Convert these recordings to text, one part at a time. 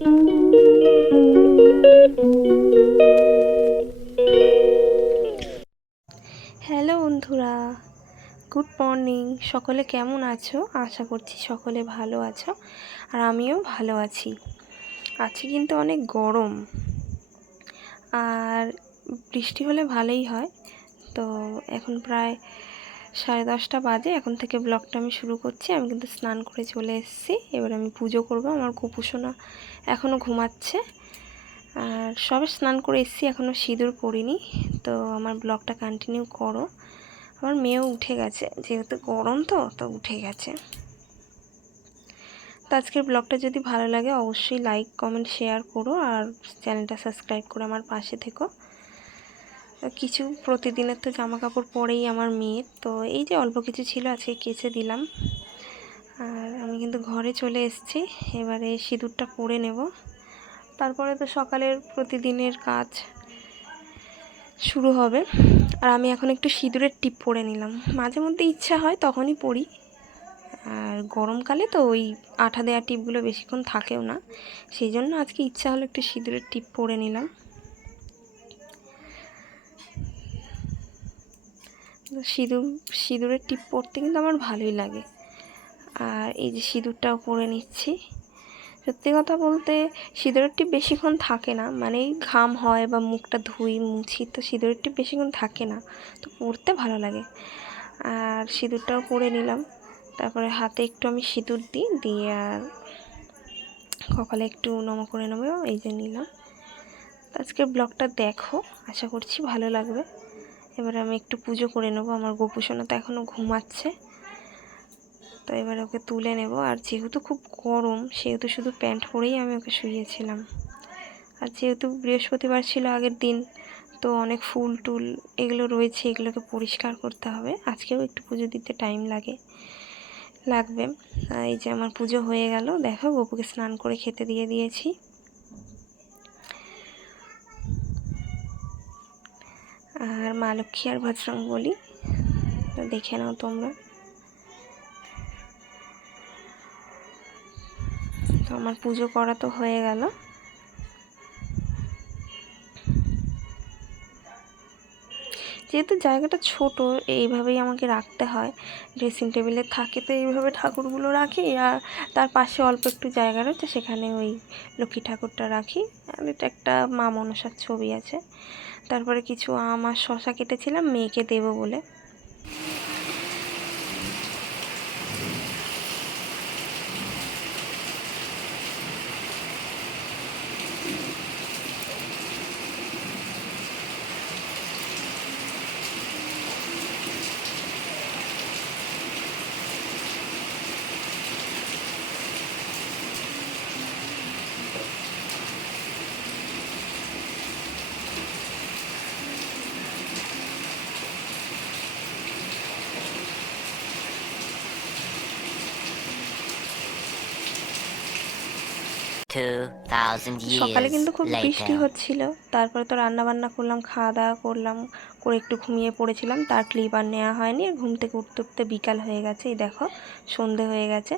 Hello বন্ধুরা, good morning. সকলে কেমন আছো? আশা করছি সকলে ভালো আছো, আর আমিও ভালো আছি। আজকে কিন্তু অনেক গরম, আর বৃষ্টি হলে ভালোই হয়। তো এখন প্রায় 10:30 বাজে। এখন থেকে ব্লগটা আমি শুরু করছি। আমি কিন্তু স্নান করে চলে এসেছি। এবার আমি পুজো করব। আমার গোপুসোনা এখনও ঘুমাচ্ছে, আর সবে স্নান করে এসেছি, এখনও সিঁদুর পরিনি। তো আমার ব্লগটা কন্টিনিউ করো। আমার মেয়েও উঠে গেছে, যেহেতু গরম তো উঠে গেছে। তো আজকের ব্লগটা যদি ভালো লাগে অবশ্যই লাইক, কমেন্ট, শেয়ার করো, আর চ্যানেলটা সাবস্ক্রাইব করে আমার পাশে থেকো। কিছু প্রতিদিনের তো জামা কাপড় পরেই আমার মেয়ের, তো এই যে অল্প কিছু ছিল আজকে কেচে দিলাম। আর আমি কিন্তু ঘরে চলে এসেছি। এবারে সিঁদুরটা পরে নেব, তারপরে তো সকালের প্রতিদিনের কাজ শুরু হবে। আর আমি এখন একটু সিঁদুরের টিপ পরে নিলাম। মাঝে মধ্যে ইচ্ছা হয় তখনই পরি, আর গরমকালে তো ওই আঠা দেওয়া টিপগুলো বেশিক্ষণ থাকেও না, সেই জন্য আজকে ইচ্ছা হলো একটু সিঁদুরের টিপ পরে নিলাম। সিঁদুরের টিপ পরতে কিন্তু আমার ভালোই লাগে। আর এই যে সিঁদুরটাও পরে নিচ্ছি। সত্যি কথা বলতে সিঁদুরের টিপ বেশিক্ষণ থাকে না, মানে ঘাম হয় বা মুখটা ধুই মুছি, তো সিঁদুরের টিপ বেশিক্ষণ থাকে না, তো পরতে ভালো লাগে। আর সিঁদুরটাও পরে নিলাম। তারপরে হাতে একটু আমি সিঁদুর দিয়ে আর কপালে একটু নম করে নেবো, এই যে নিলাম। আজকের ব্লগটা দেখো, আশা করছি ভালো লাগবে। এবারে আমি একটু পুজো করে নেবো। আমার গোপুসোনা তো এখনও ঘুমাচ্ছে, তো এবারে ওকে তুলে নেব। আর যেহেতু খুব গরম, সেহেতু শুধু প্যান্ট পরেই আমি ওকে শুইয়েছিলাম। আর যেহেতু বৃহস্পতিবার ছিল আগের দিন, তো অনেক ফুল টুল এগুলো রয়েছে, এগুলোকে পরিষ্কার করতে হবে। আজকেও একটু পুজো দিতে টাইম লাগবে। এই যে আমার পুজো হয়ে গেল, দেখো গপুকে স্নান করে খেতে দিয়ে দিয়েছি। আর মা লক্ষ্মী আর বজরংবলী তো দেখে নাও তোমরা। তো আমার পুজো করা তো হয়ে গেল। যেহেতু জায়গাটা ছোট, এইভাবেই আমাকে রাখতে হয়। ড্রেসিং টেবিলে থাকে তো এইভাবে ঠাকুরগুলো রাখি, আর তার পাশে অল্প একটু জায়গা রয়েছে, সেখানে ওই লক্ষ্মী ঠাকুরটা রাখি। আর এটা একটা মা মনসার ছবি আছে। তারপরে কিছু আম আর শশা কেটেছিলাম মেয়েকে দেবো বলে। সকালে কিন্তু খুব বৃষ্টি হচ্ছিল। তারপরে তো রান্না বান্না করলাম, খাওয়া দাওয়া করলাম, করে একটু ঘুমিয়ে পড়েছিলাম। তার ক্লিপ আর নেওয়া হয়নি। আর ঘুম থেকে উঠতে উঠতে বিকাল হয়ে গেছে, এই দেখো সন্ধে হয়ে গেছে।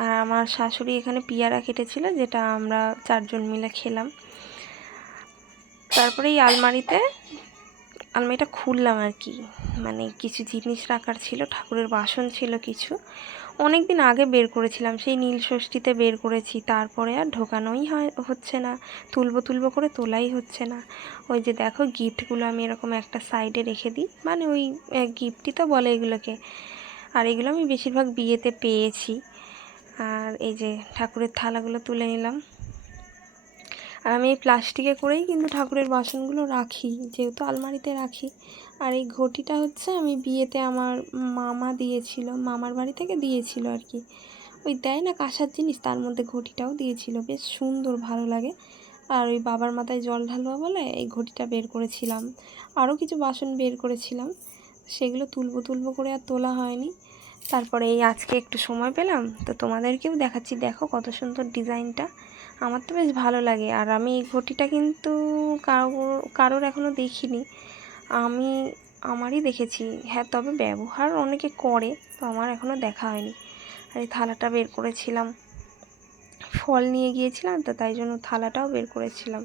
আর আমার শাশুড়ি এখানে পিয়ারা কেটেছিল, যেটা আমরা 4জন মিলে খেলাম। তারপরে এই আলমারিটা খুললাম আর কি, মানে কিছু জিনিস রাখার ছিল, ঠাকুরের বাসন ছিল কিছু। অনেক দিন আগে বের করেছিলাম, সেই নীল ষষ্ঠীতে বের করেছি, তারপরে আর ঢোকানোই হচ্ছে না। তুলবো করে তোলাই হচ্ছে না। ওই যে দেখো গিফটগুলো আমি এরকম একটা সাইডে রেখে দিই, মানে ওই গিফটই তো বলে এগুলোকে। আর এগুলো আমি বেশিরভাগ বিয়েতে পেয়েছি। আর এই যে ঠাকুরের থালাগুলো তুলে নিলাম। আর আমি এই প্লাস্টিকে করেই কিন্তু ঠাকুরের বাসনগুলো রাখি, যেহেতু আলমারিতে রাখি। আর এই ঘটিটা হচ্ছে আমি বিয়েতে আমার মামা দিয়েছিল, মামার বাড়ি থেকে দিয়েছিল আর কি। ওই দেয় না কাঁসার জিনিস, তার মধ্যে ঘটিটাও দিয়েছিল, বেশ সুন্দর, ভালো লাগে। আর ওই বাবার মাথায় জল ঢালবো বলে এই ঘটিটা বের করেছিলাম। আরও কিছু বাসন বের করেছিলাম, সেগুলো তুলবো করে আর তোলা হয়নি। তারপরে এই আজকে একটু সময় পেলাম, তো তোমাদেরকেও দেখাচ্ছি। দেখো কত সুন্দর ডিজাইনটা, আমার তো বেশ ভালো লাগে। আর আমি এই ঘটিটা কিন্তু কারোর এখনও দেখিনি, আমি আমারই দেখেছি। হ্যাঁ, তবে ব্যবহার অনেকে করে, তো আমার এখনও দেখা হয়নি। আর এই থালাটা বের করেছিলাম, ফল নিয়ে গিয়েছিলাম, তো তাই জন্য থালাটাও বের করেছিলাম।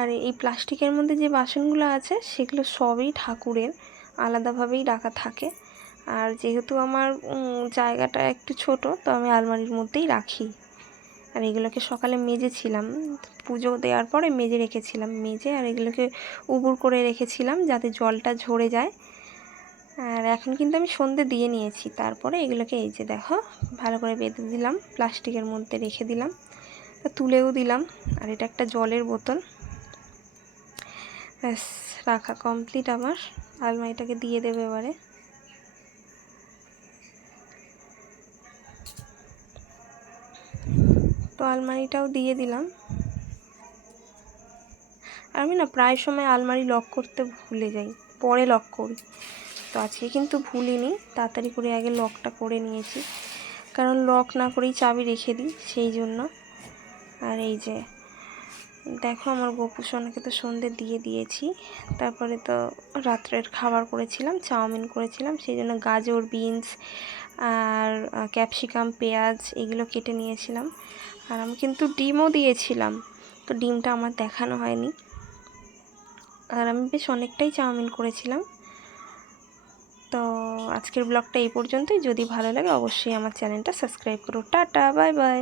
আর এই প্লাস্টিকের মধ্যে যে বাসনগুলো আছে সেগুলো সবই ঠাকুরের, আলাদাভাবেই রাখা থাকে। আর যেহেতু আমার জায়গাটা একটু ছোট, তো আমি আলমারির মধ্যেই রাখি। আর এগুলোকে সকালে মেজেছিলাম, পুজো দেওয়ার পরে মেজে রেখেছিলাম, মেজে আর এগুলোকে উবুড় করে রেখেছিলাম যাতে জলটা ঝরে যায়। আর এখন কিন্তু আমি সন্ধে দিয়ে নিয়েছি। তারপরে এগুলোকে এই যে দেখো ভালো করে বেঁধে দিলাম, প্লাস্টিকের মধ্যে রেখে দিলাম, তুলেও দিলাম। আর এটা একটা জলের বোতল। ব্যাস, রাখা কমপ্লিট আমার। আলমারিটাকে দিয়ে দেবে এবারে। তো আলমারিটাও দিয়ে দিলাম। আমি না প্রায় সময় আলমারি লক করতে ভুলে যাই, পরে লক করি। তো আজকে কিন্তু ভুলিনি, তাড়াতাড়ি করে আগে লকটা করে নিয়েছি, কারণ লক না করেই চাবি রেখে দিই, সেই জন্য। আর এই যে দেখো আমার গোপু সোনাকে তো সন্ধে দিয়ে দিয়েছি। তারপরে তো রাত্রের খাবার করেছিলাম, চাউমিন করেছিলাম, সেই জন্য গাজর, বিনস আর ক্যাপসিকাম, পেঁয়াজ এগুলো কেটে নিয়েছিলাম। আর আমি কিন্তু ডিমও দিয়েছিলাম, তো ডিমটা আমার দেখানো হয়নি। আর আমি বেশ অনেকটাই চাউমিন করেছিলাম। তো আজকের ব্লগটা এই পর্যন্তই। যদি ভালো লাগে অবশ্যই আমার চ্যানেলটা সাবস্ক্রাইব করো। Tata, bye bye.